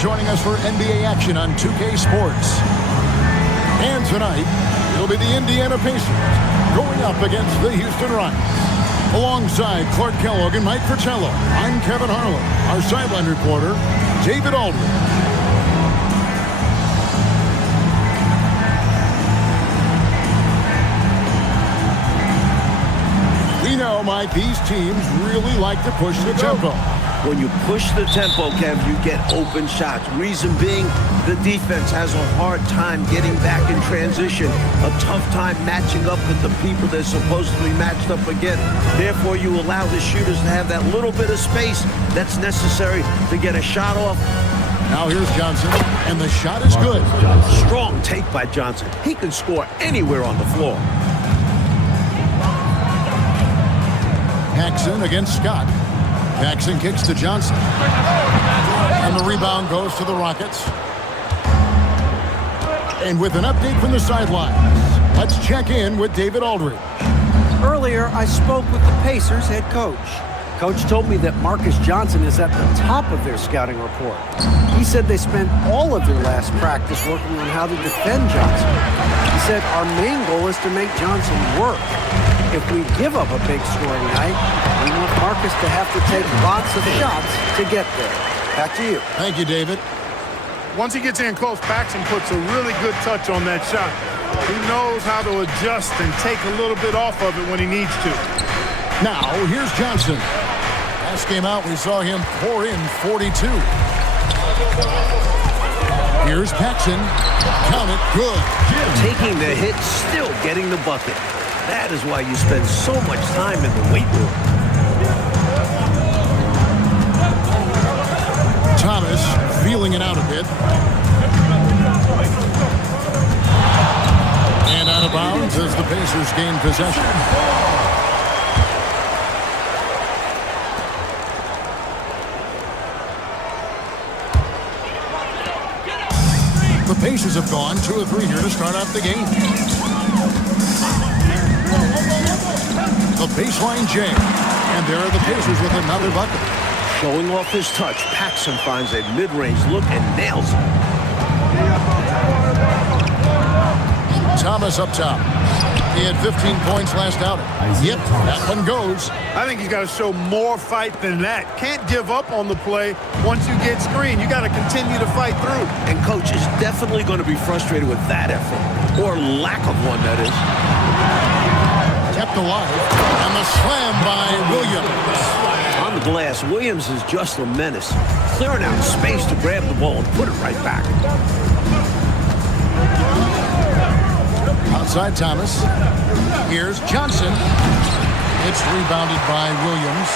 joining us for NBA action on 2K Sports. And tonight, it'll be the Indiana Pacers going up against the Houston Rockets. Alongside Clark Kellogg and Mike Fratello, I'm Kevin Harlan. Our sideline reporter, David Aldridge. We know, Mike, these teams really like to push the tempo. When you push the tempo, Kev, you get open shots. Reason being, the defense has a hard time getting back in transition, a tough time matching up with the people they're supposed to be matched up against. Therefore, you allow the shooters to have that little bit of space that's necessary to get a shot off. Now here's Johnson, and the shot is good. Strong take by Johnson. He can score anywhere on the floor. Paxson against Scott. Paxson kicks to Johnson. And the rebound goes to the Rockets. And with an update from the sidelines, let's check in with David Aldridge. Earlier, I spoke with the Pacers head coach. Coach told me that Marques Johnson is at the top of their scouting report. He said they spent all of their last practice working on how to defend Johnson. He said our main goal is to make Johnson work. If we give up a big scoring night, we want Marques to have to take lots of shots to get there. Back to you. Thank you, David. Once he gets in close, Paxson puts a really good touch on that shot. He knows how to adjust and take a little bit off of it when he needs to. Now, here's Johnson. Last game out, we saw him pour in 42. Here's Paxson. Count it, good. Taking the hit, still getting the bucket. That is why you spend so much time in the weight room. Thomas feeling it out a bit. And out of bounds as the Pacers gain possession. The Pacers have gone 2 of 3 here to start off the game. The baseline J. And there are the Pacers with another bucket. Showing off his touch, Paxson finds a mid-range look and nails it. Thomas up top. He had 15 points last outing. Yep, that one goes. I think he's got to show more fight than that. Can't give up on the play once you get screened. You got to continue to fight through. And coach is definitely going to be frustrated with that effort, or lack of one, that is. Kept alive, and the slam by Williams. On the glass, Williams is just a menace, clearing out space to grab the ball and put it right back. Outside Thomas. Here's Johnson. It's rebounded by Williams.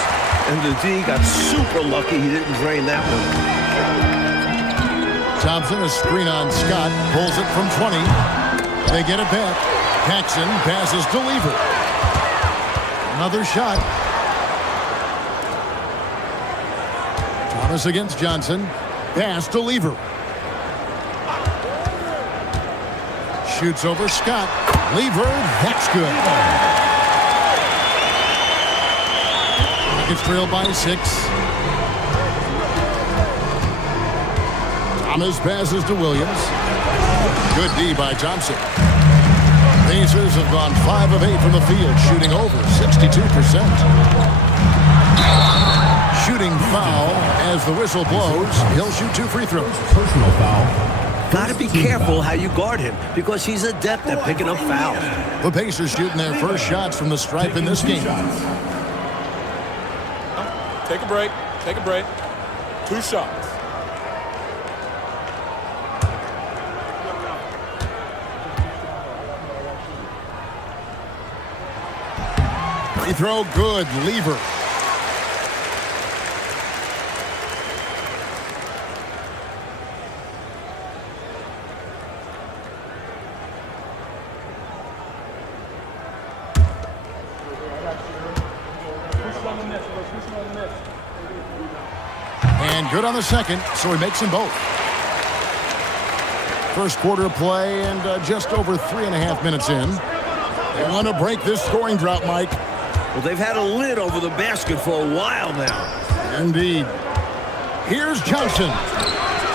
And the D got super lucky he didn't drain that one. Thompson, a screen on Scott, pulls it from 20. They get it back. Paxson passes to Lever. Another shot. Thomas against Johnson. Pass to Lever. Shoots over Scott. Lever, that's good. Rockets trail by 6. Thomas passes to Williams. Good D by Thompson. Pacers have gone 5 of 8 from the field, shooting over 62%. Shooting foul as the whistle blows. He'll shoot 2 free throws. Personal foul. Got to be careful how you guard him because he's adept at picking up fouls. The Pacers shooting their first shots from the stripe in this game. Take a break. Take a break. 2 shots. Free throw good. Lever. And good on the second, so he makes them both. First quarter of play and just over 3.5 minutes in. They want to break this scoring drought, Mike. Well, they've had a lid over the basket for a while now. Indeed. Here's Johnson.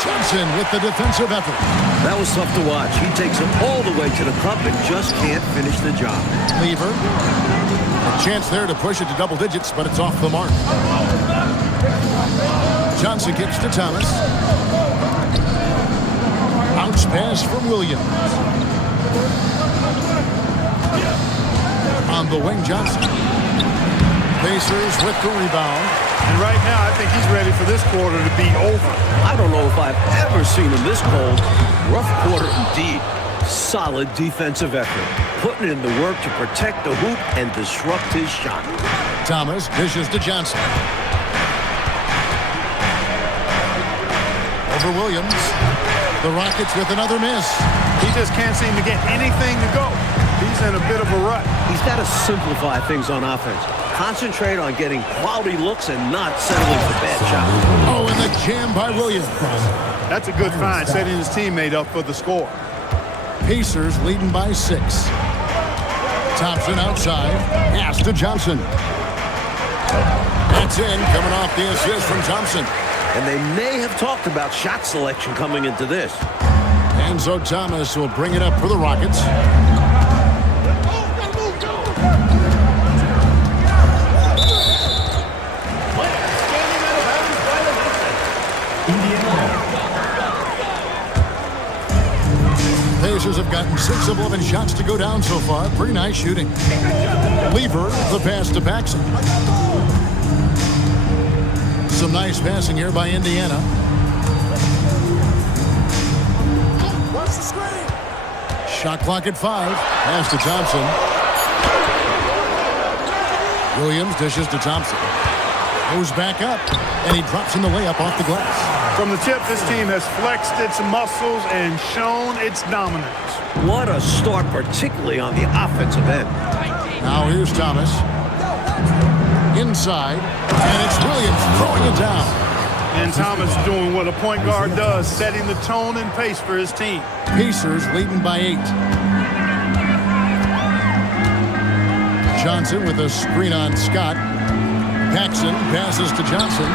Johnson Johnson with the defensive effort. That was tough to watch. He takes it all the way to the cup and just can't finish the job. Lever. A chance there to push it to double digits, but it's off the mark. Johnson kicks to Thomas. Bounce pass from Williams. On the wing, Johnson. Pacers with the rebound. And right now, I think he's ready for this quarter to be over. I don't know if I've ever seen him this cold. Rough quarter indeed. Solid defensive effort. Putting in the work to protect the hoop and disrupt his shot. Thomas dishes to Johnson. Over Williams. The Rockets with another miss. He just can't seem to get anything to go. He's in a bit of a rut. He's got to simplify things on offense. Concentrate on getting quality looks and not settling for bad shots. Oh, and the jam by Williams. That's a good find, setting his teammate up for the score. Pacers leading by 6. Thompson outside. Pass to Johnson. That's in, coming off the assist from Thompson. And they may have talked about shot selection coming into this. Enzo Thomas will bring it up for the Rockets. Pacers have gotten 6 of 11 shots to go down so far. Pretty nice shooting. Lever, the pass to Paxson. Some nice passing here by Indiana. Watch the screen. Shot clock at 5. Pass to Thompson. Williams dishes to Thompson. Goes back up, and he drops in the layup off the glass. From the tip, this team has flexed its muscles and shown its dominance. What a start, particularly on the offensive end. Now here's Thomas. Inside, and it's Williams throwing it down. And Thomas doing what a point guard does, setting the tone and pace for his team. Pacers leading by 8. Johnson with a screen on Scott. Paxson passes to Johnson.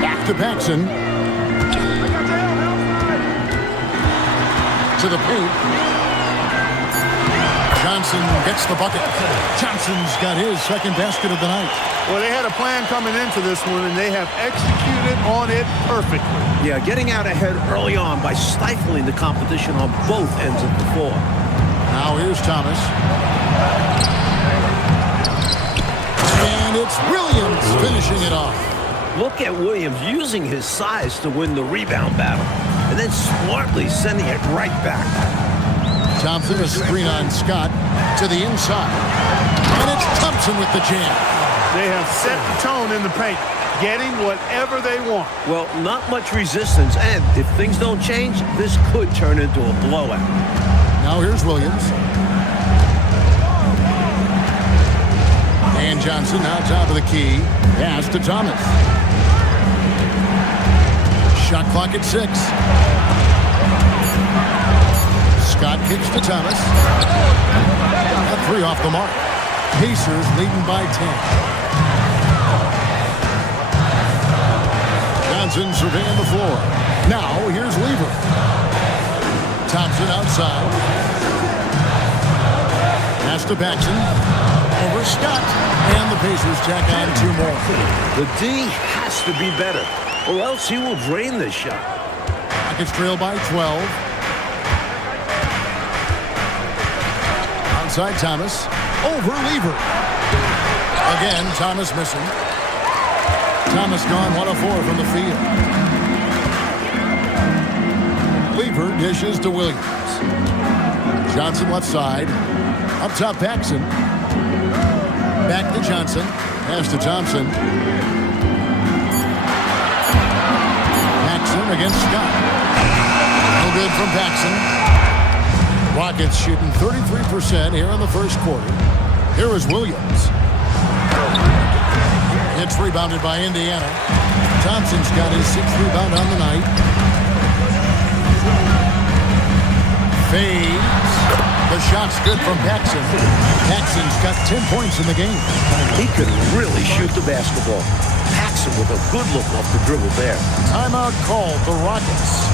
Back to Paxson. To the paint. Johnson gets the bucket. Johnson's got his second basket of the night. Well, they had a plan coming into this one, and they have executed on it perfectly. Yeah, getting out ahead early on by stifling the competition on both ends of the floor. Now here's Thomas. And it's Williams finishing it off. Look at Williams using his size to win the rebound battle, and then smartly sending it right back. Thompson, a screen on Scott to the inside. And it's Thompson with the jam. They have set the tone in the paint, getting whatever they want. Well, not much resistance, and if things don't change, this could turn into a blowout. Now here's Williams. And Johnson now top of the key. Pass to Thomas. Shot clock at 6. Scott kicks to Thomas. A 3 off the mark. Pacers leading by 10. Johnson surveying the floor. Now here's Lever. Thompson outside. Pass to Paxson. Over Scott. And the Pacers tack on 2 more. The D has to be better, or else he will drain this shot. Rockets trail by 12. Outside Thomas. Over Lever. Again, Thomas missing. Thomas gone 1 of 4 from the field. Lever dishes to Williams. Johnson left side. Up top Paxson. Back to Johnson. Pass to Thompson. Paxson against Scott. No good from Paxson. Rockets shooting 33% here in the first quarter. Here is Williams. It's rebounded by Indiana. Thompson's got his 6th rebound on the night. Fades. The The shot's good from Paxson. Paxson's got 10 points in the game. He could really shoot the basketball. Paxson with a good look off the dribble there. Timeout called the Rockets.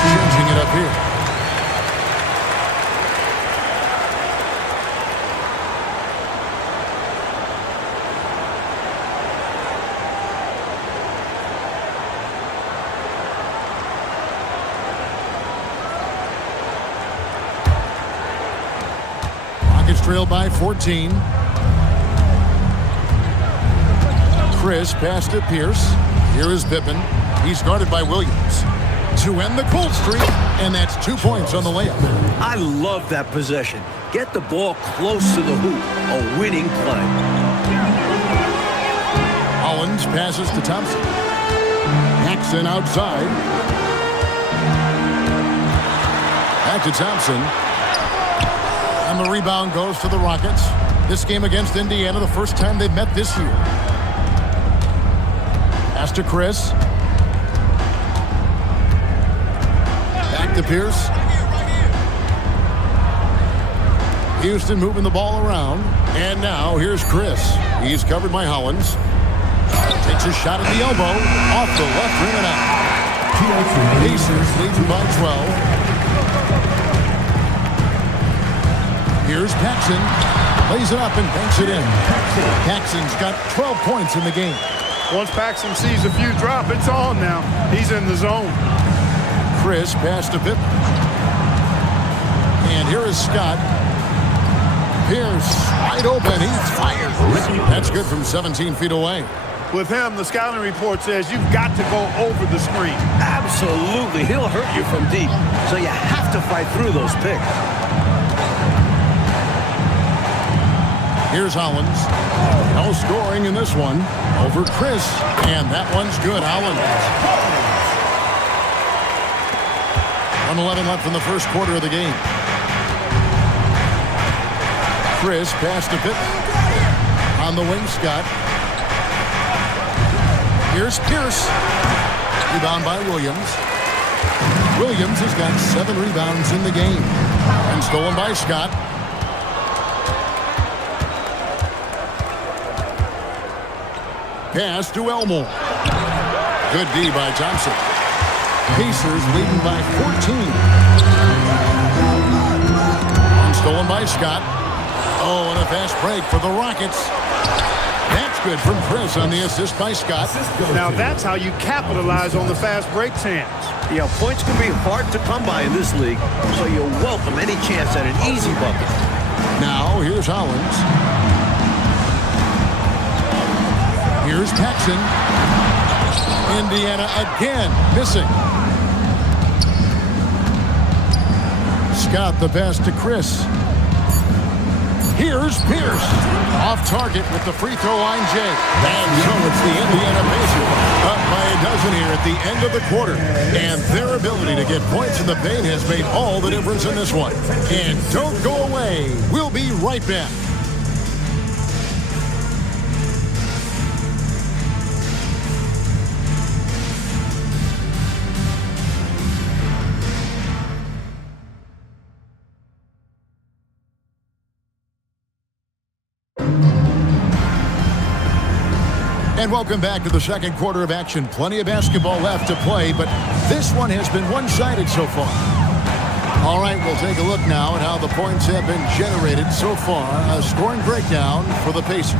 Changing it up here. Rockets trail by 14. Chris passed to Pierce. Here is Pippen. He's guarded by Williams. To end the cold streak, and that's 2 points on the layup. I love that possession. Get the ball close to the hoop. A winning play. Hollins passes to Thompson. Paxson outside. Back to Thompson. And the rebound goes to the Rockets. This game against Indiana, the first time they've met this year. Pass to Chris. Back to Pierce. Houston moving the ball around. And now here's Chris. He's covered by Hollins. Takes a shot at the elbow. Off the left rim and out. Pacers leading by 12. Here's Paxson. Lays it up and banks it in. Paxson's got 12 points in the game. Once Paxson sees a few drop, it's on now. He's in the zone. Chris passed to Pippen. And here is Scott. Pierce wide open. He's fired. That's good from 17 feet away. With him, the scouting report says you've got to go over the screen. Absolutely. He'll hurt you from deep. So you have to fight through those picks. Here's Hollins. No scoring in this one. Over Chris. And that one's good. Hollins. 1:11 left in the first quarter of the game. Chris passed to Pippen. On the wing, Scott. Here's Pierce. Rebound by Williams. Williams has got 7 rebounds in the game. And stolen by Scott. Pass to Elmore. Good D by Thompson. Pacers leading by 14. Stolen by Scott. Oh, and a fast break for the Rockets. That's good from Chris on the assist by Scott. Now that's how you capitalize on the fast break chance. Yeah, points can be hard to come by in this league, so you'll welcome any chance at an easy bucket. Now here's Hollins. Here's Paxson. Indiana again missing. Scott the pass to Chris. Here's Pierce. Off target with the free throw line, Jay. And so it's the Indiana Pacers up by a dozen here at the end of the quarter. And their ability to get points in the paint has made all the difference in this one. And don't go away. We'll be right back. And welcome back to the second quarter of action. Plenty of basketball left to play, but this one has been one-sided so far. All right, we'll take a look now at how the points have been generated so far. A scoring breakdown for the Pacers.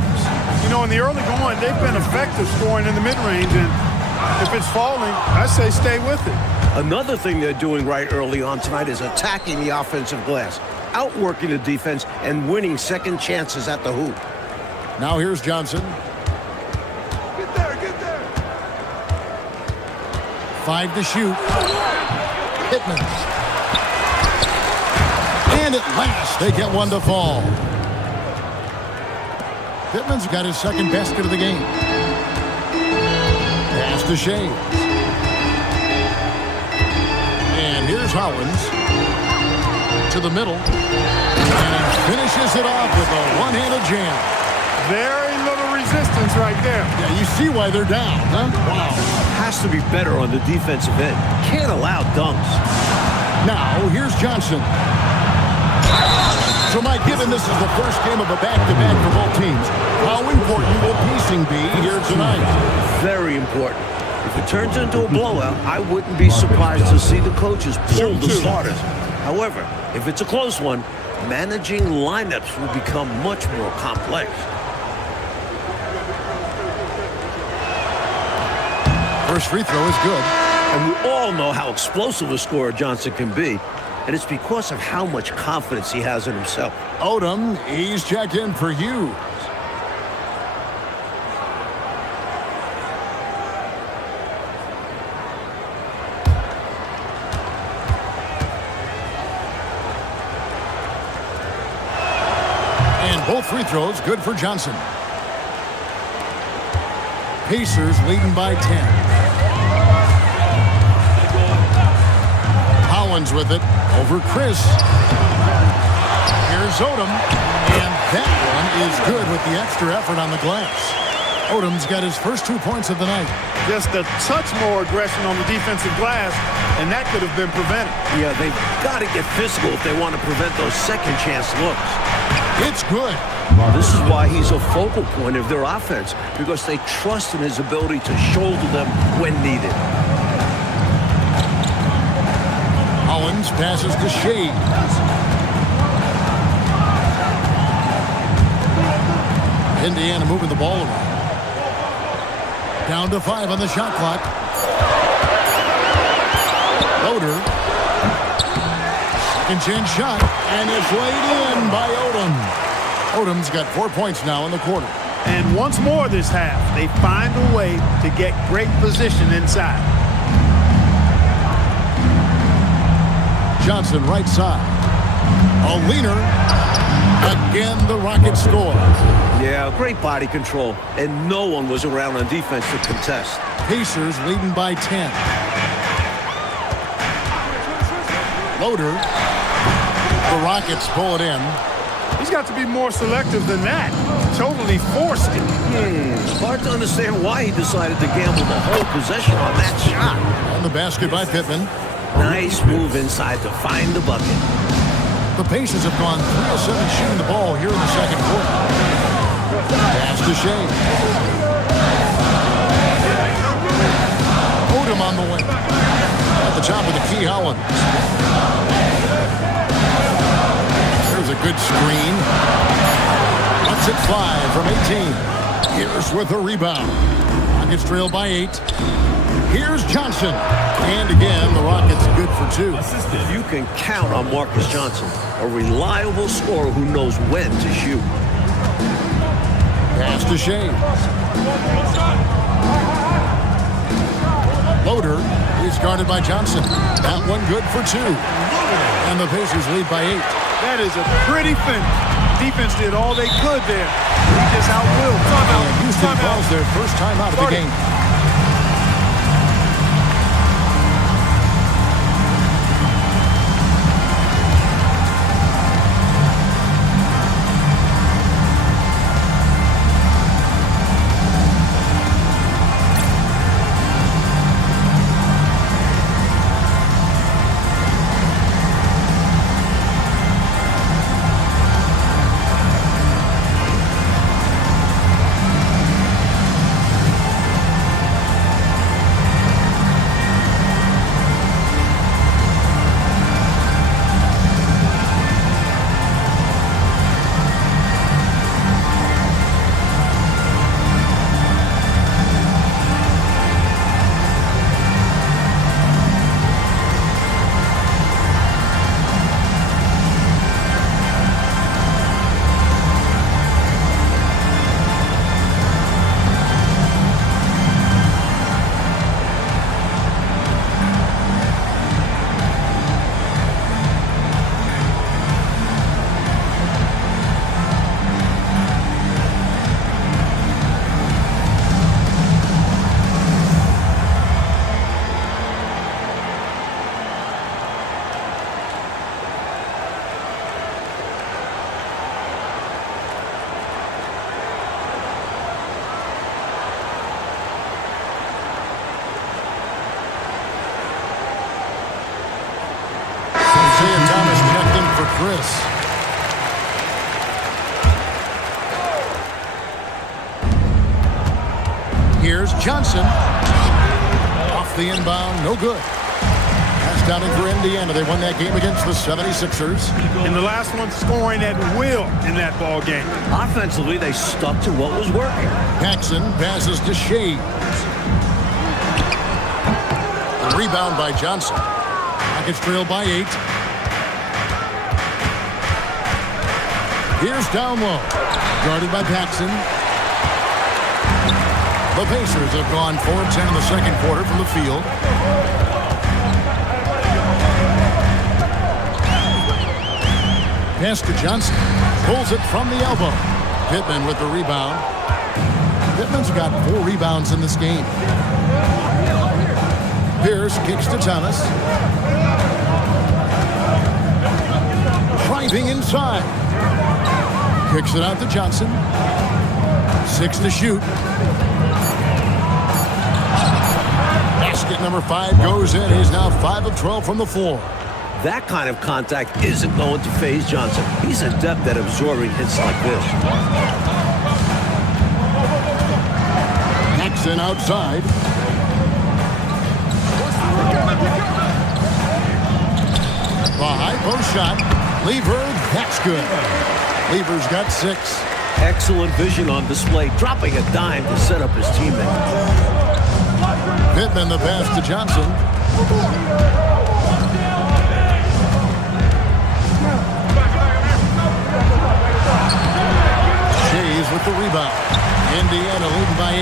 You know, in the early going, they've been effective scoring in the mid-range, and if it's falling, I say stay with it. Another thing they're doing right early on tonight is attacking the offensive glass, outworking the defense, and winning second chances at the hoop. Now here's Johnson. 5 to shoot. Pittman. And at last, they get one to fall. Pittman's got his second basket of the game. Pass to Shea. And here's Hollins to the middle. And he finishes it off with a one-handed jam. Very little resistance right there. Yeah, you see why they're down, huh? Wow. Has to be better on the defensive end. Can't allow dunks. Now, here's Johnson. So, Mike, given this is the first game of a back-to-back for both teams, how important will pacing be here tonight? Very important. If it turns into a blowout, I wouldn't be surprised to see the coaches pull the starters. However, if it's a close one, managing lineups will become much more complex. First free throw is good. And we all know how explosive a scorer Johnson can be. And it's because of how much confidence he has in himself. Odom, he's checked in for Hughes. And both free throws good for Johnson. Pacers leading by 10. Hollins with it over Chris. Here's Odom, and that one is good with the extra effort on the glass. Odom's got his first 2 points of the night. Just a touch more aggression on the defensive glass, and that could have been prevented. Yeah, they've got to get physical if they want to prevent those second chance looks. It's good. This is why he's a focal point of their offense, because they trust in his ability to shoulder them when needed. Hollins passes to Shea. Indiana moving the ball around. Down to 5 on the shot clock. Loader. Second chance shot, and it's laid in by Odom. Odom's got 4 points now in the quarter. And once more this half, they find a way to get great position inside. Johnson right side. A leaner. Again, the Rockets score. Yeah, great body control, and no one was around on defense to contest. Pacers leading by 10. Loader. The Rockets pull it in. He's got to be more selective than that. Totally forced it. Hard to understand why he decided to gamble the whole possession on that shot. On the basket by Pittman. Nice move inside to find the bucket. The Pacers have gone 3 of 7 shooting the ball here in the second quarter. Pass to Shea. Odom on the wing. At the top of the key, Hollins. There's a good screen. Let's it fly from 18. Here's with a rebound. Rockets trail by 8. Here's Johnson. And again, the Rockets good for 2. You can count on Marques Johnson, a reliable scorer who knows when to shoot. Pass to Shea. Loader is guarded by Johnson. That one good for 2. And the Pacers lead by 8. That is a pretty finish. Defense did all they could there. He just outwilled. Houston calls their first time out of the game. Chris. Here's Johnson. Off the inbound, no good. Pass down in for Indiana. They won that game against the 76ers. And the last one scoring at will in that ball game. Offensively, they stuck to what was working. Paxson passes to Shea. The rebound by Johnson. Rockets trail by 8. Here's down low. Guarded by Paxson. The Pacers have gone 4 of 10 in the second quarter from the field. Pass to Johnson. Pulls it from the elbow. Pittman with the rebound. Pittman's got 4 rebounds in this game. Pierce kicks to Thomas. Driving inside. Kicks it out to Johnson. 6 to shoot. Basket number 5 goes in. He's now 5 of 12 from the floor. That kind of contact isn't going to faze Johnson. He's adept at absorbing hits like this. Paxson outside. The high post shot. Lever, that's good. Lever's got 6. Excellent vision on display, dropping a dime to set up his teammate. Pittman the pass to Johnson. Shays with the rebound. Indiana leading by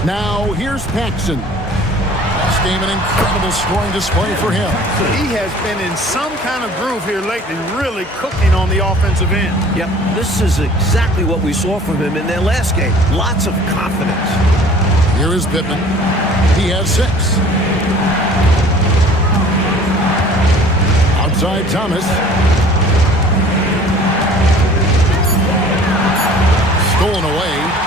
8. Now here's Paxson. Last game an incredible scoring display for him. He has been in some kind of groove here lately, really cooking on the offensive end. Yep, this is exactly what we saw from him in their last game. Lots of confidence. Here is Pittman. He has 6. Outside Thomas. Stolen away.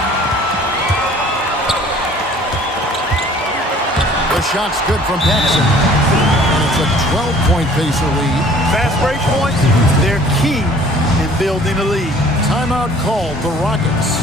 The shot's good from Paxson. And it's a 12-point Pacer lead. Fast break points, they're key in building a lead. Timeout called the Rockets.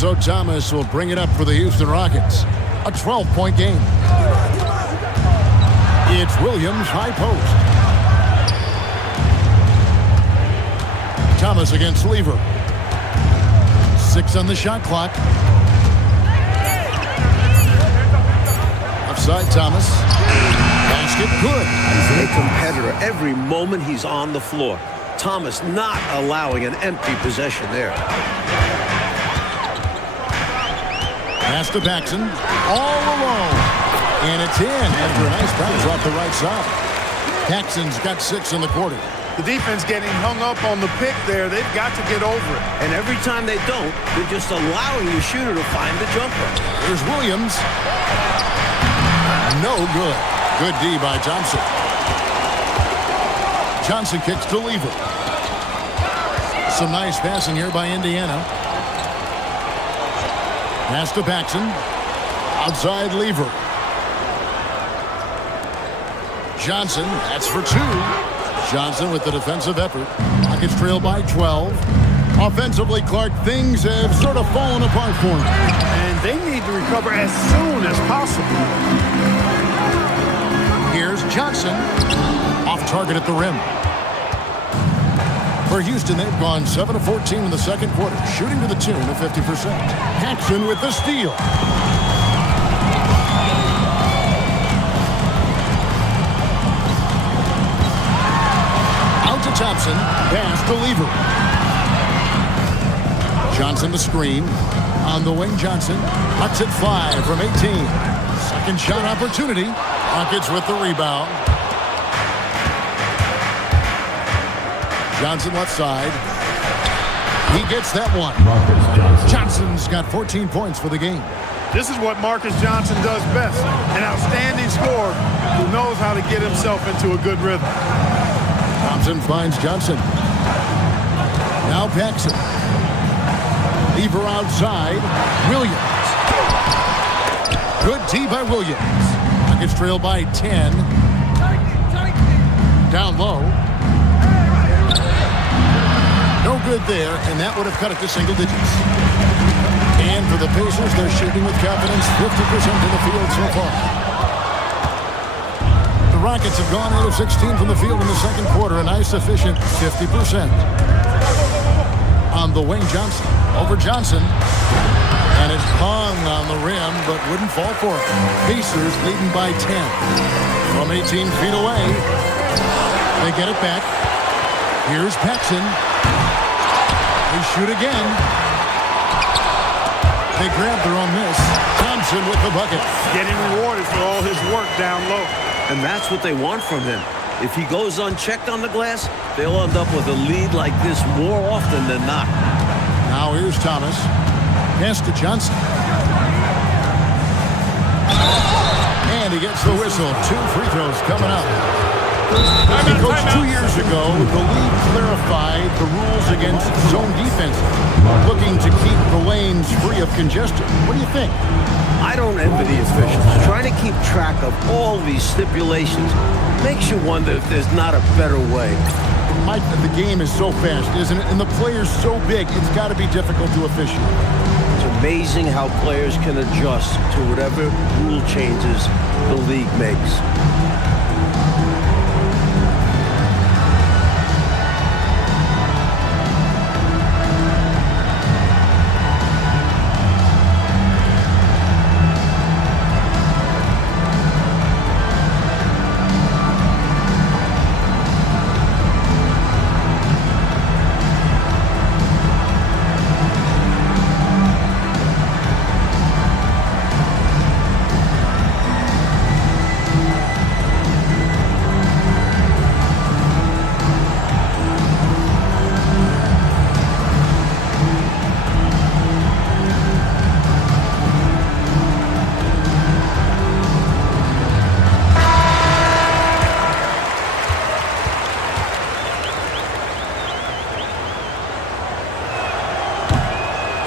So Thomas will bring it up for the Houston Rockets. A 12-point game. It's Williams high post. Thomas against Lever. 6 on the shot clock. Offside Thomas. Basket good. A competitor every moment he's on the floor. Thomas not allowing an empty possession there. Pass to Paxson, all alone. And it's in after a nice bounce off the right side. Paxson's got 6 in the quarter. The defense getting hung up on the pick there. They've got to get over it. And every time they don't, they're just allowing the shooter to find the jumper. Here's Williams. No good. Good D by Johnson. Johnson kicks to Lever. Some nice passing here by Indiana. Pass to Paxson. Outside Lever. Johnson, that's for two. Johnson with the defensive effort. Rockets trail by 12. Offensively, Clark, things have sort of fallen apart for him. And they need to recover as soon as possible. Here's Johnson. Off target at the rim. For Houston, they've gone 7 of 14 in the second quarter, shooting to the tune of 50%. Paxson with the steal. Out to Thompson. Pass to Lever. Johnson the screen. On the wing, Johnson lets it fly from 18. Second shot opportunity. Rockets with the rebound. Johnson left side. He gets that one. Johnson's got 14 points for the game. This is what Marques Johnson does best. An outstanding scorer who knows how to get himself into a good rhythm. Thompson finds Johnson. Now Paxson. Lever outside. Williams. Good D by Williams. Rockets trail by 10. Down low. No good there, and that would have cut it to single digits. And for the Pacers, they're shooting with confidence 50% from the field so far. The Rockets have gone 8 of 16 from the field in the second quarter, a nice efficient 50%. On the wing, Johnson. Over Johnson. And it's hung on the rim, but wouldn't fall for it. Pacers leading by 10. From 18 feet away. They get it back. Here's Paxson. They shoot again. They grab their own miss. Thompson with the bucket. Getting rewarded for all his work down low. And that's what they want from him. If he goes unchecked on the glass, they'll end up with a lead like this more often than not. Now here's Thomas. Pass to Johnson. And he gets the whistle. 2 free throws coming up. Coach, 2 years ago, the league clarified the rules against zone defense, looking to keep the lanes free of congestion. What do you think? I don't envy the officials. Trying to keep track of all these stipulations makes you wonder if there's not a better way. Mike, the game is so fast, isn't it? And the players so big, it's got to be difficult to officiate. It's amazing how players can adjust to whatever rule changes the league makes.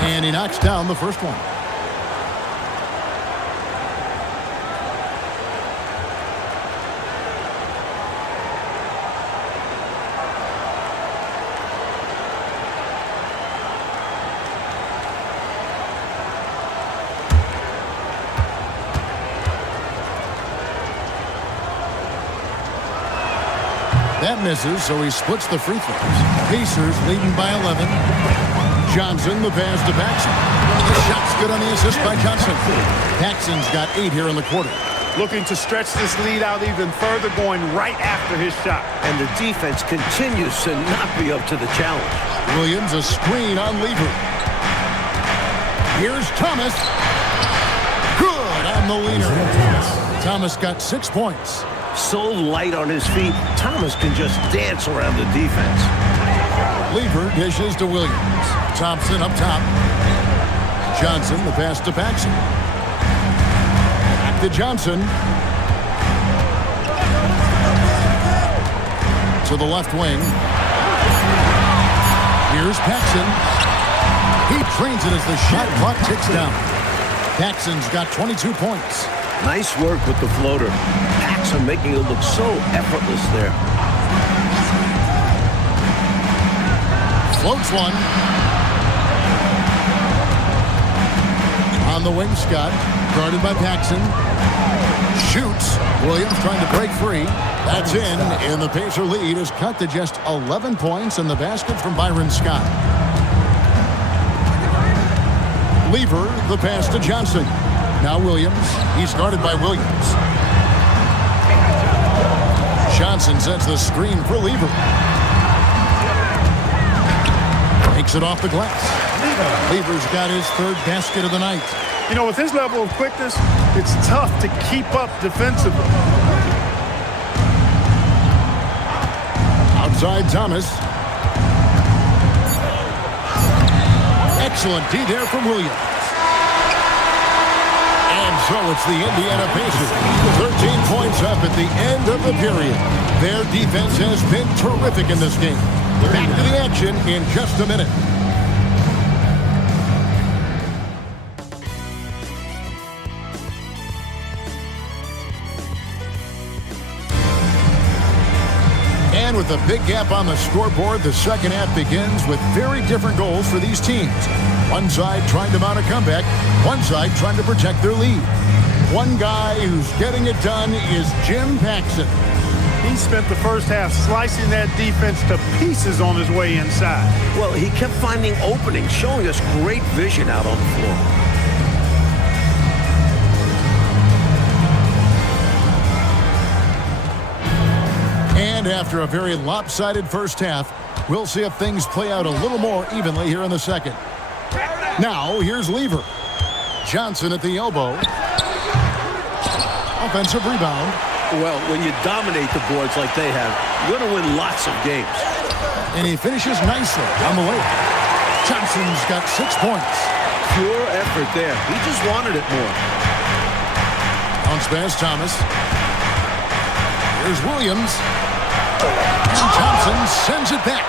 And he knocks down the first one. That misses, so he splits the free throws. Pacers leading by 11. Johnson, the pass to Paxson. The shot's good on the assist by Johnson. Paxson's got 8 here in the quarter. Looking to stretch this lead out even further, going right after his shot. And the defense continues to not be up to the challenge. Williams, a screen on Lever. Here's Thomas. Good on the leaner. Thomas got 6 points. So light on his feet, Thomas can just dance around the defense. Lever dishes to Williams. Thompson up top. Johnson, the pass to Paxson. Back to Johnson. To the left wing. Here's Paxson. He trains it as the shot clock ticks down. Paxson's got 22 points. Nice work with the floater. Paxson making it look so effortless there. Floats one. On the wing, Scott. Guarded by Paxson. Shoots. Williams trying to break free. That's in. And the Pacer lead is cut to just 11 points in the basket from Byron Scott. Lever, the pass to Johnson. Now Williams. He's guarded by Williams. Johnson sets the screen for Lever. Takes it off the glass. Lever's got his third basket of the night. You know, with his level of quickness, it's tough to keep up defensively. Outside Thomas. Excellent D there from Williams. And so it's the Indiana Pacers. 13 points up at the end of the period. Their defense has been terrific in this game. Back to the action in just a minute. And with a big gap on the scoreboard, the second half begins with very different goals for these teams. One side trying to mount a comeback, one side trying to protect their lead. One guy who's getting it done is Jim Paxson. He spent the first half slicing that defense to pieces on his way inside. Well, he kept finding openings, showing us great vision out on the floor. And after a very lopsided first half, we'll see if things play out a little more evenly here in the second. Now, here's Lever. Johnson at the elbow. Offensive rebound. Well, when you dominate the boards like they have, you're going to win lots of games. And he finishes nicely on the way. Johnson's got 6 points. Pure effort there. He just wanted it more. Bounce pass, Thomas. Here's Williams. And Johnson sends it back.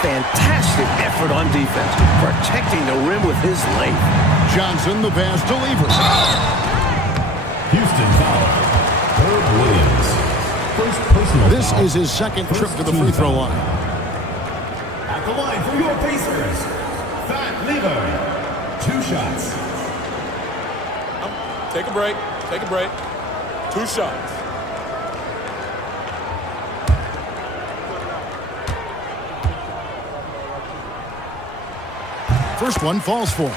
Fantastic effort on defense, protecting the rim with his length. Johnson, the pass to Lever. Houston foul. Herb Williams. First personal This foul. is his second trip to the free throw line. At the line for your Pacers, Fat Lever. 2 shots. Take a break. Take a break. 2 shots. First one falls for him.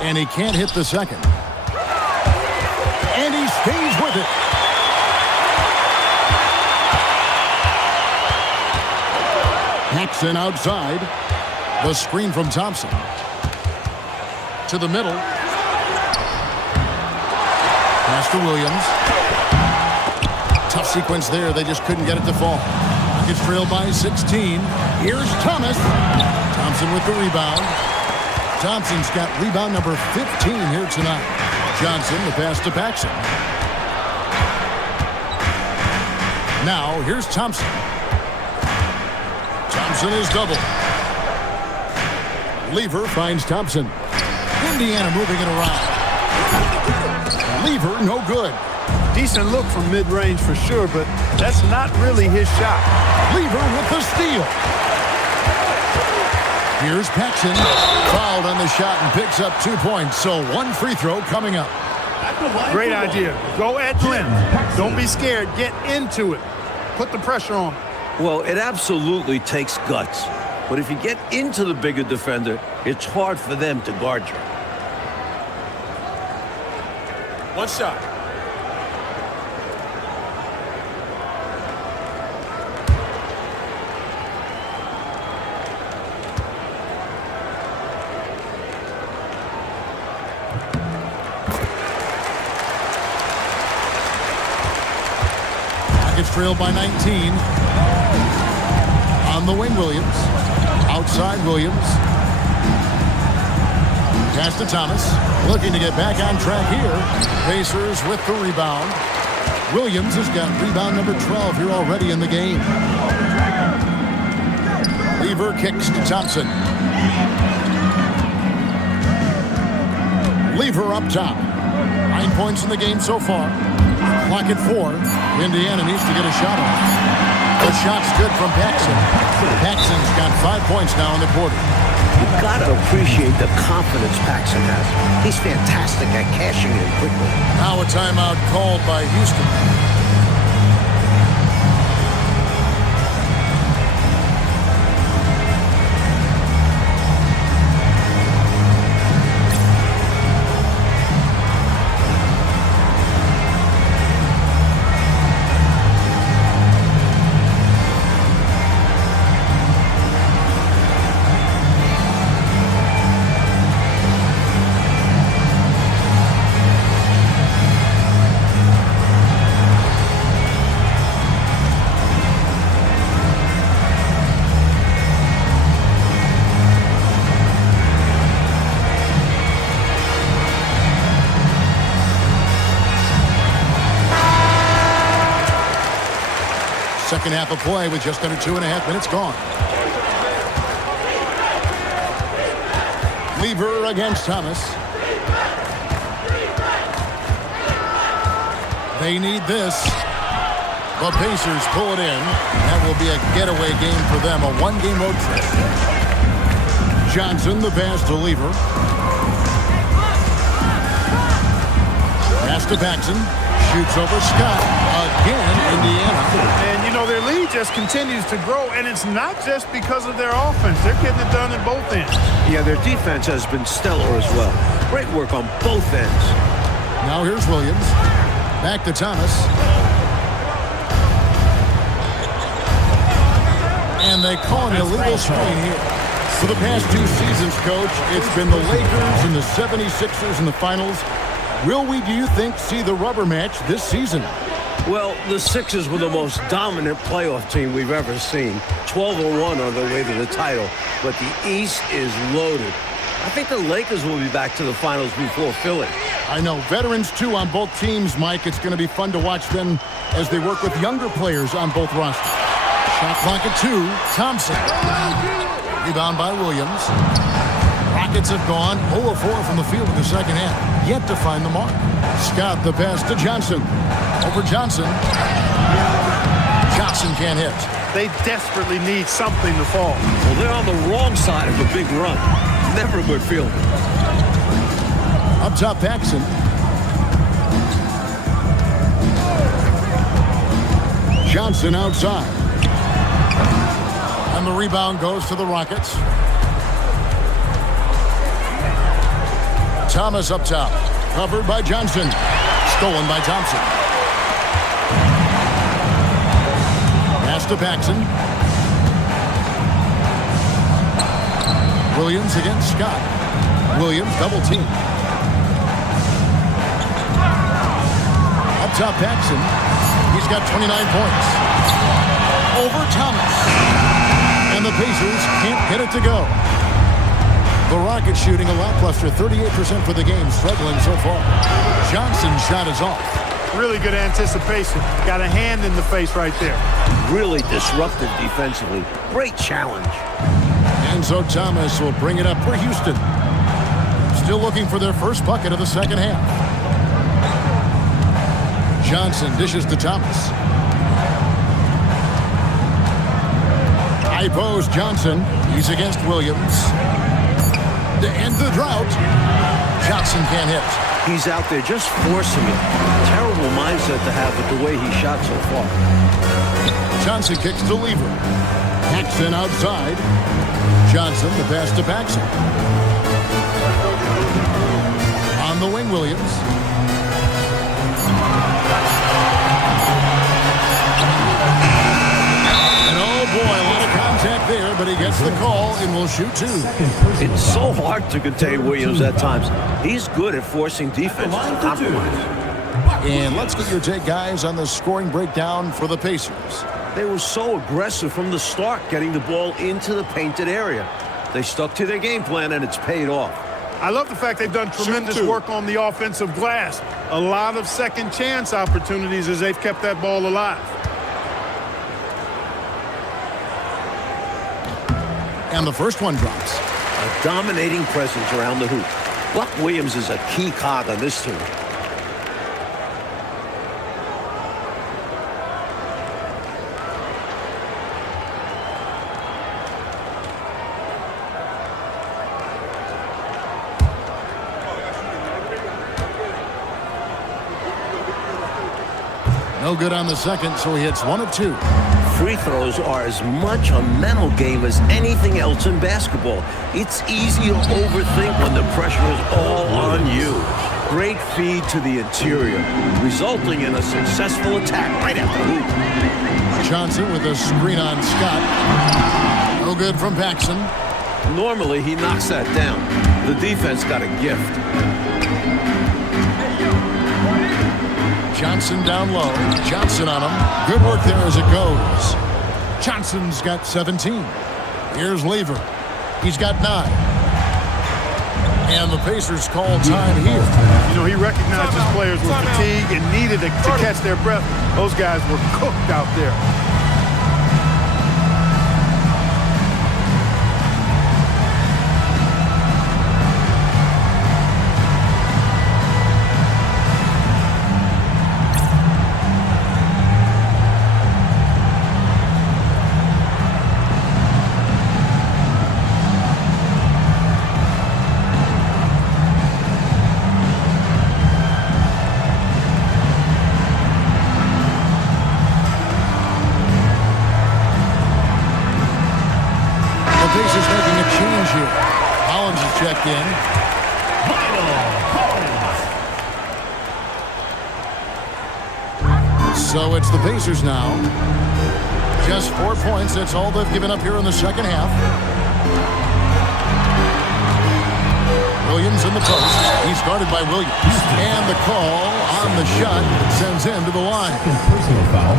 And he can't hit the second. And he stays with it. Paxson outside. The screen from Thompson. To the middle. Pass to Williams. Tough sequence there. They just couldn't get it to fall. Rockets trail by 16. Here's Thomas. Thompson with the rebound. Thompson's got rebound number 15 here tonight. Johnson, the pass to Paxson. Now, here's Thompson. Thompson is double. Lever finds Thompson. Indiana moving it around. Lever, no good. Decent look from mid-range for sure, but that's not really his shot. Lever with the steal. Here's Paxson. Fouled on the shot and picks up 2 points. So 1 free throw coming up. Great idea. Go at length. Don't be scared. Get into it. Put the pressure on him. Well, it absolutely takes guts. But if you get into the bigger defender, it's hard for them to guard you. 1 shot. trailed by 19. On the wing, Williams. Outside, Williams. Pass to Thomas. Looking to get back on track here. Pacers with the rebound. Williams has got rebound number 12 here already in the game. Lever kicks to Thompson. Lever up top. 9 points in the game so far. Clock at 4. Indiana needs to get a shot off. The shot's good from Paxson. Paxson's got 5 points now in the quarter. You've got to appreciate the confidence Paxson has. He's fantastic at cashing in quickly. Now a timeout called by Houston. Second half of play with just under 2.5 minutes gone. Lever against Thomas. They need this. The Pacers pull it in. That will be a getaway game for them, a one-game road trip. Johnson, the pass to Lever. Pass to Paxson. Shoots over Scott. Again, Indiana. And, you know, their lead just continues to grow, and it's not just because of their offense. They're getting it done at both ends. Yeah, their defense has been stellar as well. Great work on both ends. Now here's Williams. Back to Thomas. And they call an illegal screen here. For the past 2 seasons, Coach, it's been the Lakers and the 76ers in the finals. Will we, do you think, see the rubber match this season? Well, the Sixers were the most dominant playoff team we've ever seen. 12-1 on their way to the title. But the East is loaded. I think the Lakers will be back to the finals before Philly. I know. Veterans, too, on both teams, Mike. It's going to be fun to watch them as they work with younger players on both rosters. Shot clock at 2. Thompson. Rebound by Williams. Rockets have gone 0 of 4 from the field in the second half. Yet to find the mark. Scott, the pass to Johnson. Over Johnson. Johnson can't hit. They desperately need something to fall. Well, they're on the wrong side of a big run. Never a good feeling. Up top, Paxson. Johnson outside. And the rebound goes to the Rockets. Thomas up top. Covered by Johnson. Stolen by Thompson. Pass to Paxson. Williams against Scott. Williams double team. Up top, Paxson. He's got 29 points. Over Thomas. And the Pacers can't get it to go. The Rockets shooting a lackluster 38% for the game, struggling so far. Johnson's shot is off. Really good anticipation. Got a hand in the face right there. Really disruptive defensively. Great challenge. And so Thomas will bring it up for Houston. Still looking for their first bucket of the second half. Johnson dishes to Thomas. High post Johnson. He's against Williams. To end the drought. Johnson can't hit. He's out there just forcing it. Terrible mindset to have with the way he shot so far. Johnson kicks to Lever. Paxson outside. Johnson, the pass to Paxson. On the wing, Williams. And oh boy, a lot of contact there, but he gets the call and will shoot 2. It's so hard to contain Williams at times. He's good at forcing defense to compromise. And let's get your take, guys, on the scoring breakdown for the Pacers. They were so aggressive from the start, getting the ball into the painted area. They stuck to their game plan, and it's paid off. I love the fact they've done tremendous work on the offensive glass. A lot of second chance opportunities as they've kept that ball alive. And the first one drops. A dominating presence around the hoop. Buck Williams is a key cog on this team. No good on the second, so he hits 1 of 2. Free throws are as much a mental game as anything else in basketball. It's easy to overthink when the pressure is all on you. Great feed to the interior, resulting in a successful attack right at the hoop. Johnson with a screen on Scott. No good from Paxson. Normally, he knocks that down. The defense got a gift. Johnson down low. Johnson on him. Good work there as it goes. Johnson's got 17. Here's Lever. He's got 9. And the Pacers call time here. You know, he recognized his players were fatigued and needed to catch their breath. Those guys were cooked out there. Checked in. So it's the Pacers now. Just 4 points. That's all they've given up here in the second half. Williams in the post. He's guarded by Williams. And the call on the shot sends him to the line. Personal foul.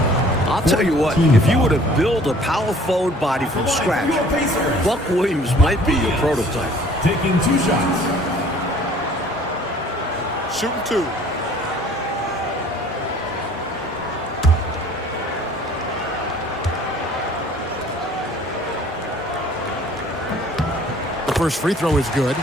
I'll tell you what, if you were to build a power forward body from scratch, Buck Williams might be your prototype. Taking 2 shots. Shooting 2. The first free throw is good.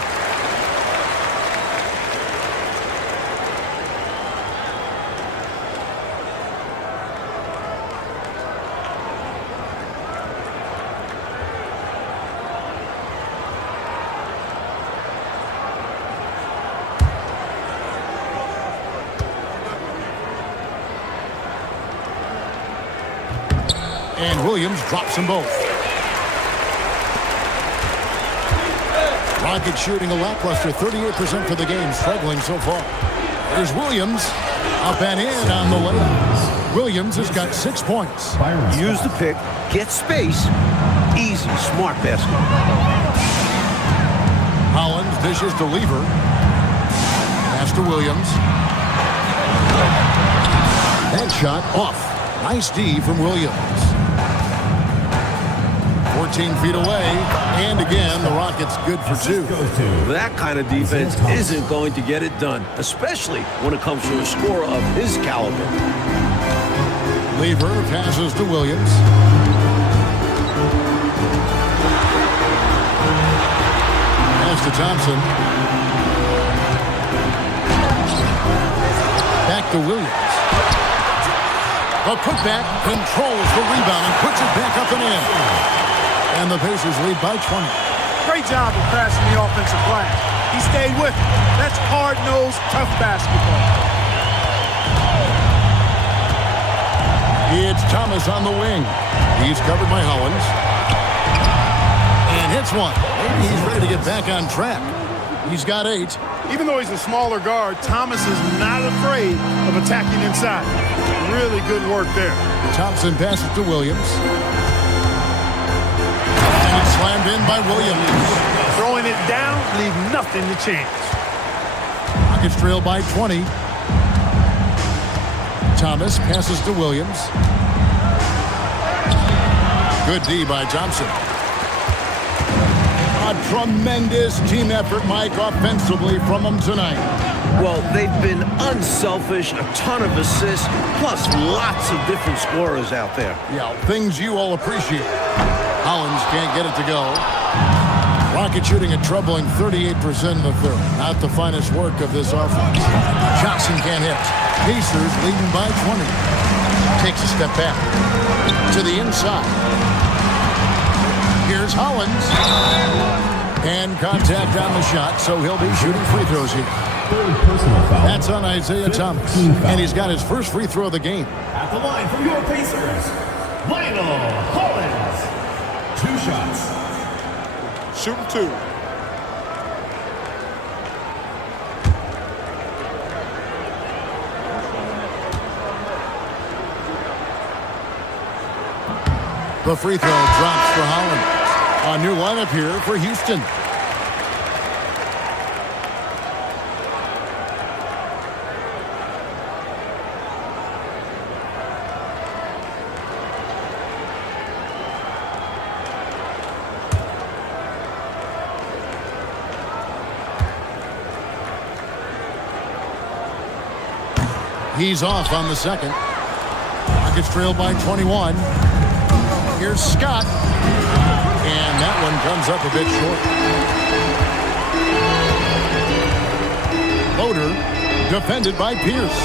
And Williams drops them both. Rockets shooting a lackluster 38% for the game, struggling so far. There's Williams, up and in on the layup. Williams has got 6 points. Use the pick, get space, easy, smart basket. Hollins dishes to Lever. Pass to Williams. That shot off. Nice D from Williams. 14 feet away, and again, the Rockets good for 2. That kind of defense isn't going to get it done, especially when it comes to a scorer of his caliber. Lever passes to Williams. Pass to Thompson. Back to Williams. The putback controls the rebound and puts it back up and in. And the Pacers lead by 20. Great job of crashing the offensive glass. He stayed with it. That's hard-nosed, tough basketball. It's Thomas on the wing. He's covered by Hollins. And hits one. Maybe he's ready to get back on track. He's got 8. Even though he's a smaller guard, Thomas is not afraid of attacking inside. Really good work there. Thompson passes to Williams. And it's slammed in by Williams. Throwing it down, leave nothing to chance. Rockets trail by 20. Thomas passes to Williams. Good D by Thompson. A tremendous team effort, Mike, offensively from them tonight. Well, they've been unselfish, a ton of assists, plus lots of different scorers out there. Yeah, things you all appreciate. Hollins can't get it to go. Rocket shooting a troubling 38% in the third. Not the finest work of this offense. Johnson can't hit. Pacers leading by 20. Takes a step back. To the inside. Here's Hollins. And contact on the shot, so he'll be shooting free throws here. That's on Isaiah Thomas. And he's got his first free throw of the game. At the line for your Pacers, Lionel Hollins. 2 shots. Shooting 2. The free throw drops for Hollins. A new lineup here for Houston. He's off on the second. Rockets trail by 21. Here's Scott. And that one comes up a bit short. Loader defended by Pierce.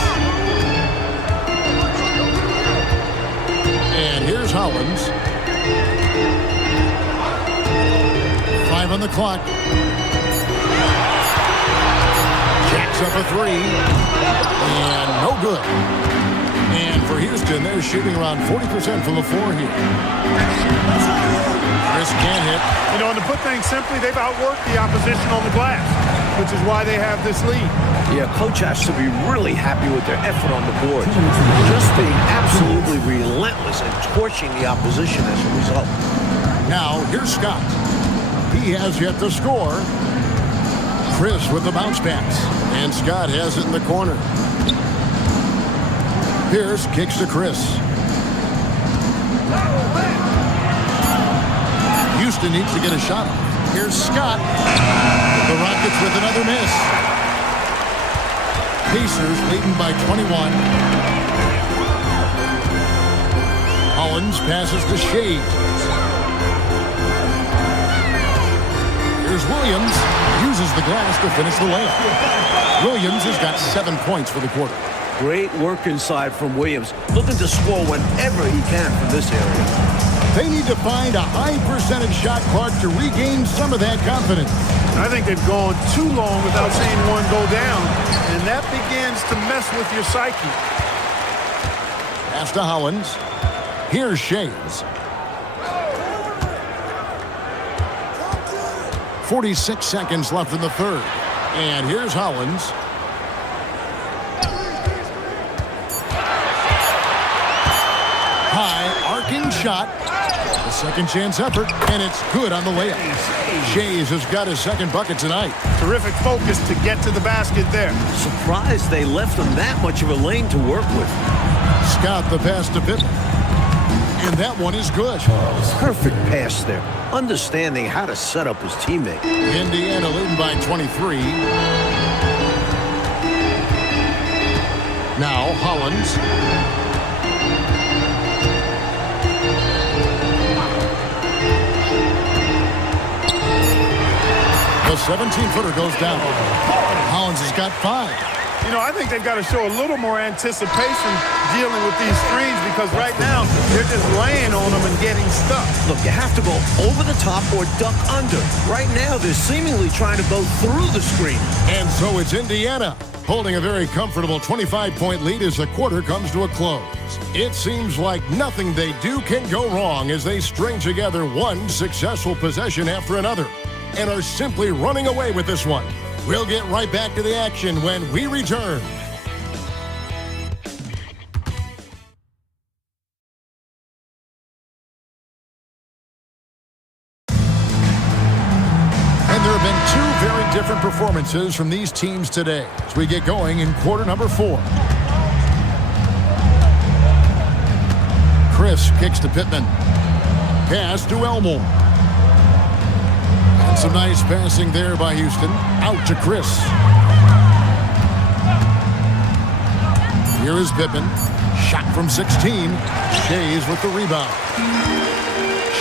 And here's Hollins. 5 on the clock. Jacks up a 3. And no good. And for Houston, they're shooting around 40% from the floor here. Chris can't hit. You know, and to put things simply, they've outworked the opposition on the glass, which is why they have this lead. Yeah, coach has to be really happy with their effort on the board. Just being absolutely relentless and torching the opposition as a result. Now, here's Scott. He has yet to score. Chris with the bounce pass. And Scott has it in the corner. Pierce kicks to Chris. Houston needs to get a shot off. Here's Scott. The Rockets with another miss. Pacers leading by 21. Hollins passes to Shea. Here's Williams. Uses the glass to finish the layup. Williams has got 7 points for the quarter. Great work inside from Williams, looking to score whenever he can from this area. They need to find a high percentage shot, Clark, to regain some of that confidence. I think they've gone too long without seeing one go down, and that begins to mess with your psyche. Pass to Hollins. Here's Shays. 46 seconds left in the third. And here's Hollins. High arcing shot. A second chance effort, and it's good on the layup. Shays has got his second bucket tonight. Terrific focus to get to the basket there. Surprised they left him that much of a lane to work with. Scott the pass to Pippen. And that one is good. Perfect pass there. Understanding how to set up his teammate. Indiana leading by 23. Now Hollins. The 17-footer goes down. Hollins has got 5. You know, I think they've got to show a little more anticipation dealing with these screens because right now they're just laying on them and getting stuck. Look, you have to go over the top or duck under. Right now, they're seemingly trying to go through the screen. And so it's Indiana holding a very comfortable 25-point lead as the quarter comes to a close. It seems like nothing they do can go wrong as they string together one successful possession after another and are simply running away with this one. We'll get right back to the action when we return. And there have been two very different performances from these teams today as we get going in quarter number 4. Chris kicks to Pittman. Pass to Elmore. And some nice passing there by Houston. Out to Chris. Here is Pittman. Shot from 16. Shays with the rebound.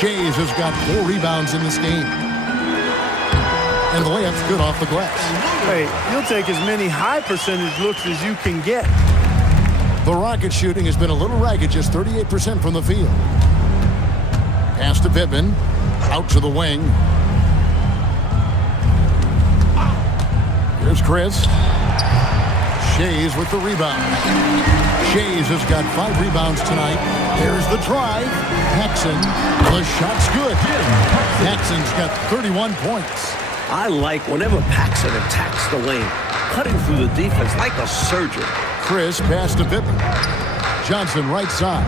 Shays has got 4 rebounds in this game. And the layup's good off the glass. Hey, he'll take as many high percentage looks as you can get. The Rockets shooting has been a little ragged, just 38% from the field. Pass to Pittman. Out to the wing. Here's Chris. Shays with the rebound. Shays has got 5 rebounds tonight. There's the drive. Paxson. The shot's good. Paxson's got 31 points. I like whenever Paxson attacks the lane, cutting through the defense like a surgeon. Chris pass to Pittman. Johnson right side.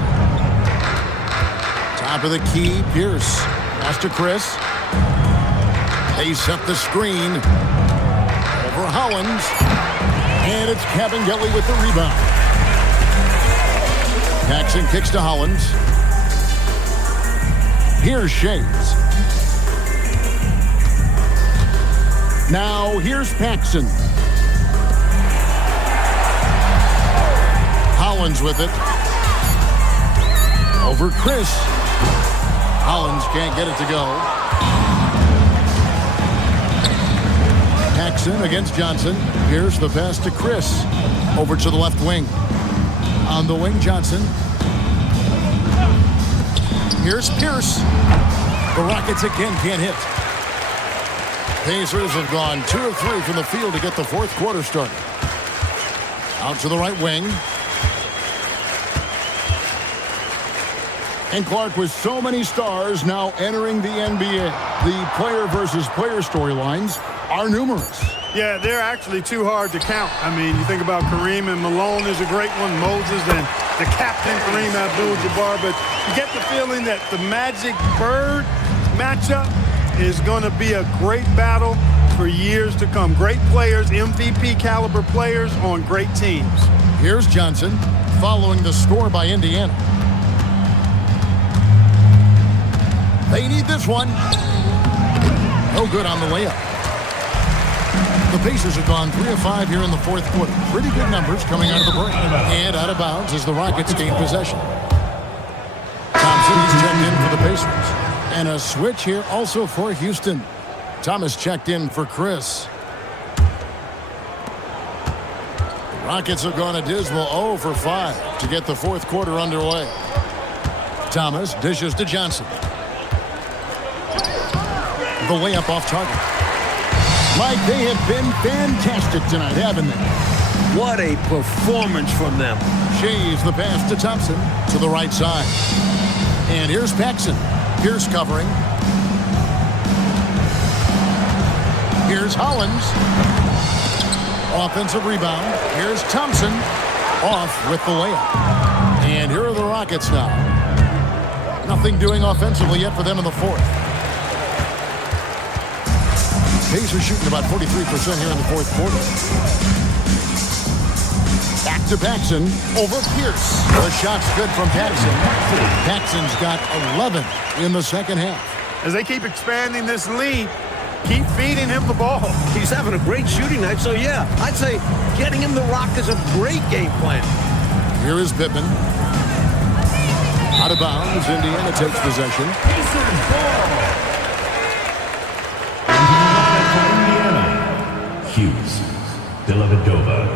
Top of the key, Pierce. Pass to Chris. They set the screen. Over Hollins. And it's Cabangeli with the rebound. Paxson kicks to Hollins. Here's Shays. Now here's Paxson. Hollins with it. Over Chris. Hollins can't get it to go. Paxson against Johnson. Here's the pass to Chris. Over to the left wing. On the wing, Johnson. Here's Pierce. The Rockets again can't hit. Pacers have gone 2 of 3 from the field to get the fourth quarter started. Out to the right wing. And Clark, with so many stars now entering the NBA, the player versus player storylines are numerous. Yeah, they're actually too hard to count. I mean, you think about Kareem and Malone is a great one, Moses and the captain Kareem Abdul-Jabbar, but you get the feeling that the Magic Bird matchup is going to be a great battle for years to come. Great players, MVP caliber players on great teams. Here's Johnson following the score by Indiana. They need this one. No good on the layup. The Pacers have gone 3 of 5 here in the fourth quarter. Pretty good numbers coming out of the break. And out of bounds as the Rockets gain possession. Thompson is checked in for the Pacers. And a switch here also for Houston. Thomas checked in for Chris. The Rockets have gone a dismal 0 for 5 to get the fourth quarter underway. Thomas dishes to Johnson. The layup off target. Mike, they have been fantastic tonight, haven't they? What a performance from them. Shays the pass to Thompson to the right side. And here's Paxson. Pierce covering. Here's Hollins. Offensive rebound. Here's Thompson. Off with the layup. And here are the Rockets now. Nothing doing offensively yet for them in the fourth. Pacers shooting about 43% here in the fourth quarter. Back to Paxson over Pierce. The shot's good from Paxson. Paxson's got 11 in the second half. As they keep expanding this lead, keep feeding him the ball. He's having a great shooting night, so yeah, I'd say getting him the rock is a great game plan. Here is Pittman. Out of bounds, Indiana takes possession. Pacers ball. Hughes, Dellavedova.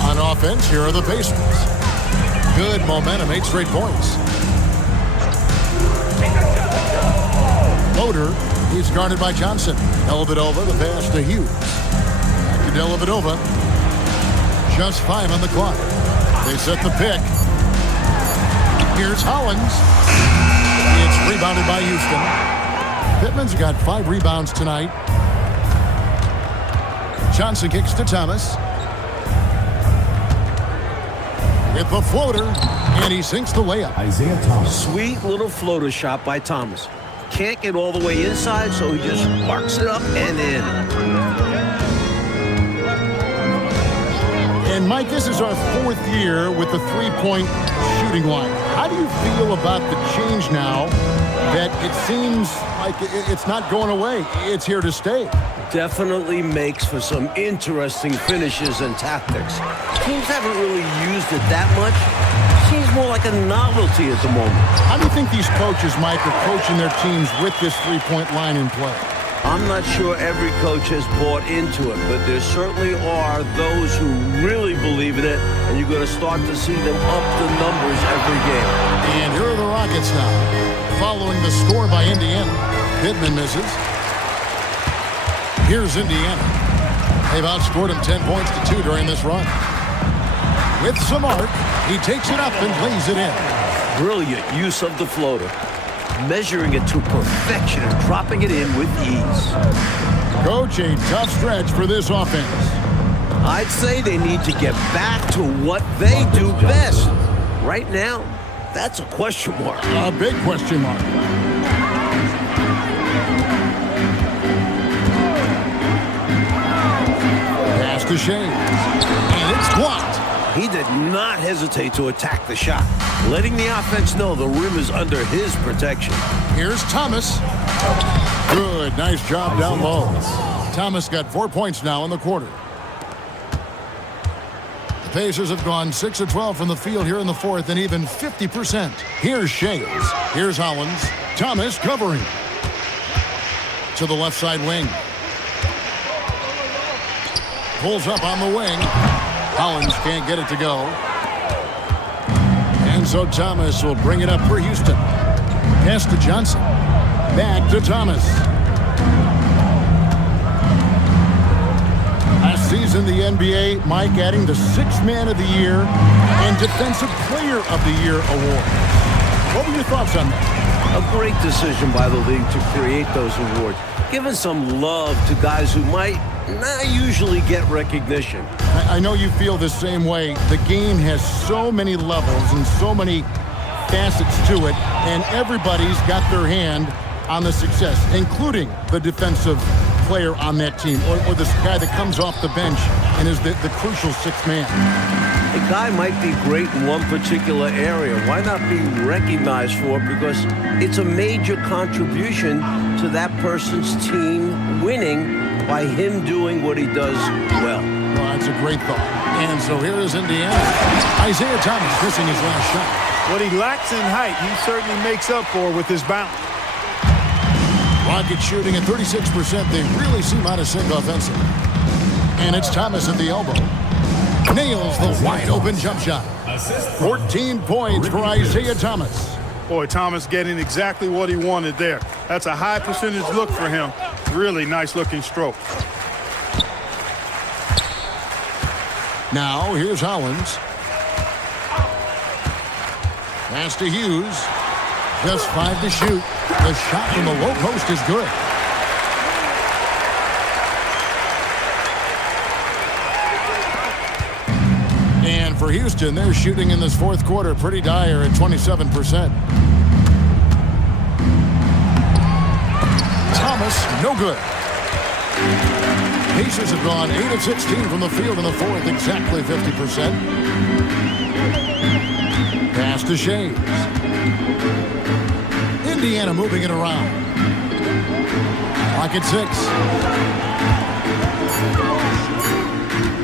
On offense, here are the Pacers. Good momentum, 8 straight points. Loader, he's guarded by Johnson. Dellavedova, the pass to Hughes. Back to Dellavedova. Just 5 on the clock. They set the pick. Here's Hollins. It's rebounded by Houston. Pittman's got 5 rebounds tonight. Johnson kicks to Thomas. With the floater, and he sinks the layup. Isaiah Thomas. Sweet little floater shot by Thomas. Can't get all the way inside, so he just marks it up and in. And, Mike, this is our 4th year with the three-point shooting line. How do you feel about the change now that it seems like it's not going away? It's here to stay. Definitely makes for some interesting finishes and tactics. Teams haven't really used it that much. Seems more like a novelty at the moment. How do you think these coaches, Mike, are coaching their teams with this three-point line in play? I'm not sure every coach has bought into it, but there certainly are those who really believe in it, and you're going to start to see them up the numbers every game. And here are the Rockets now, following the score by Indiana. Pittman misses. Here's Indiana. They've outscored him 10 points to 2 during this run. With some arc, he takes it up and lays it in. Brilliant use of the floater. Measuring it to perfection and dropping it in with ease. Coach, a tough stretch for this offense. I'd say they need to get back to what they do best. Right now, that's a question mark. A big question mark. Pass to Shea. And it's blocked. He did not hesitate to attack the shot, letting the offense know the rim is under his protection. Here's Thomas. Good, nice job down low. Thomas got 4 points now in the quarter. The Pacers have gone 6 of 12 from the field here in the 4th and even 50%. Here's Shays. Here's Hollins. Thomas covering. To the left side wing. Pulls up on the wing. Hollins can't get it to go. And so Thomas will bring it up for Houston. Pass to Johnson. Back to Thomas. Last season, the NBA, Mike, adding the 6th Man of the Year and Defensive Player of the Year award. What were your thoughts on that? A great decision by the league to create those awards, giving some love to guys who might not usually get recognition. I know you feel the same way. The game has so many levels and so many facets to it, and everybody's got their hand on the success, including the defensive player on that team, or this guy that comes off the bench and is the crucial 6th man. A guy might be great in one particular area. Why not be recognized for it? Because it's a major contribution to that person's team winning by him doing what he does well. Well, that's a great thought. And so here is Indiana. Isaiah Thomas missing his last shot. What he lacks in height, he certainly makes up for with his bounce. Rockets shooting at 36%. They really seem out of sync offensively. And it's Thomas at the elbow. Nails the wide-open jump shot. 14 points for Isaiah Thomas. Boy, Thomas getting exactly what he wanted there. That's a high percentage look for him. Really nice-looking stroke. Now, here's Hollins. Pass to Hughes. Just 5 to shoot. The shot from the low post is good. And for Houston, they're shooting in this 4th quarter pretty dire at 27%. Thomas, no good. Pacers have gone 8 of 16 from the field in the 4th, exactly 50%. Pass to Shays. Indiana moving it around. Clock at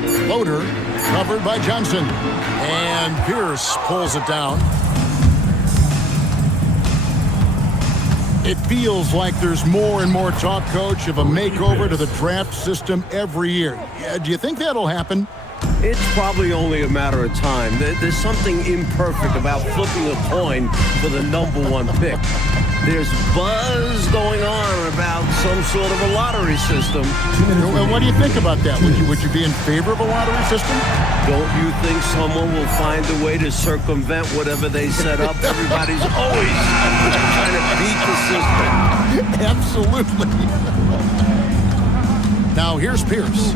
6. Floater covered by Johnson. And Pierce pulls it down. It feels like there's more and more talk, Coach, of a makeover to the draft system every year. Do you think that'll happen? It's probably only a matter of time. There's something imperfect about flipping a coin for the #1 pick. There's buzz going on about some sort of a lottery system. And what do you think about that? Would you be in favor of a lottery system? Don't you think someone will find a way to circumvent whatever they set up? Everybody's always trying to beat the system. Absolutely. Now here's Pierce.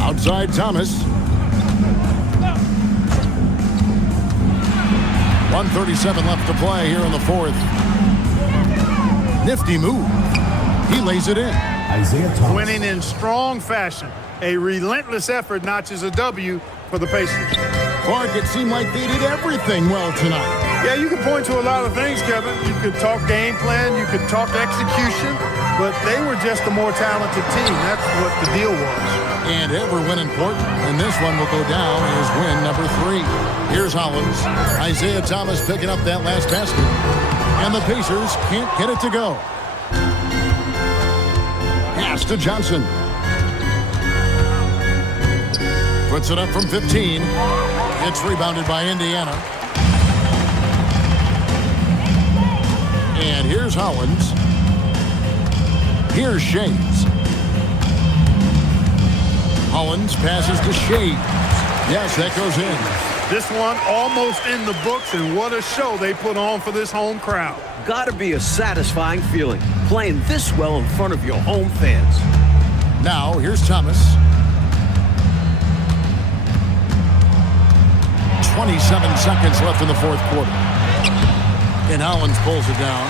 Outside Thomas. 1:37 left to play here in the 4th. Nifty move. He lays it in. Isaiah Thomas. Winning in strong fashion. A relentless effort notches a W for the Pacers. Clark, it seemed like they did everything well tonight. Yeah, you can point to a lot of things, Kevin. You could talk game plan, you could talk execution, but they were just a more talented team. That's what the deal was. And every win important, and this one will go down as win number 3. Here's Hollins. Isaiah Thomas picking up that last basket. And the Pacers can't get it to go. Pass to Johnson. Puts it up from 15. It's rebounded by Indiana. And here's Hollins. Here's Shades. Hollins passes to Shades. Yes, that goes in. This one almost in the books, and what a show they put on for this home crowd. Gotta be a satisfying feeling, playing this well in front of your home fans. Now, here's Thomas. 27 seconds left in the fourth quarter. And Hollins pulls it down.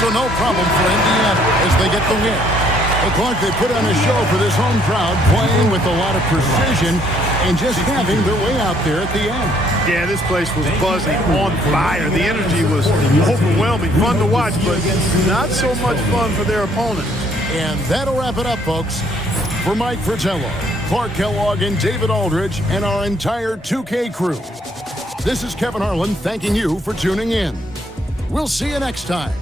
So no problem for Indiana as they get the win. Well, Clark, they put on a show for this home crowd, playing with a lot of precision and just having their way out there at the end. Yeah, this place was buzzing, on fire. The energy was overwhelming, fun to watch, but not so much fun for their opponents. And that'll wrap it up, folks. For Mike Fratello, Clark Kellogg, and David Aldridge, and our entire 2K crew, this is Kevin Harlan thanking you for tuning in. We'll see you next time.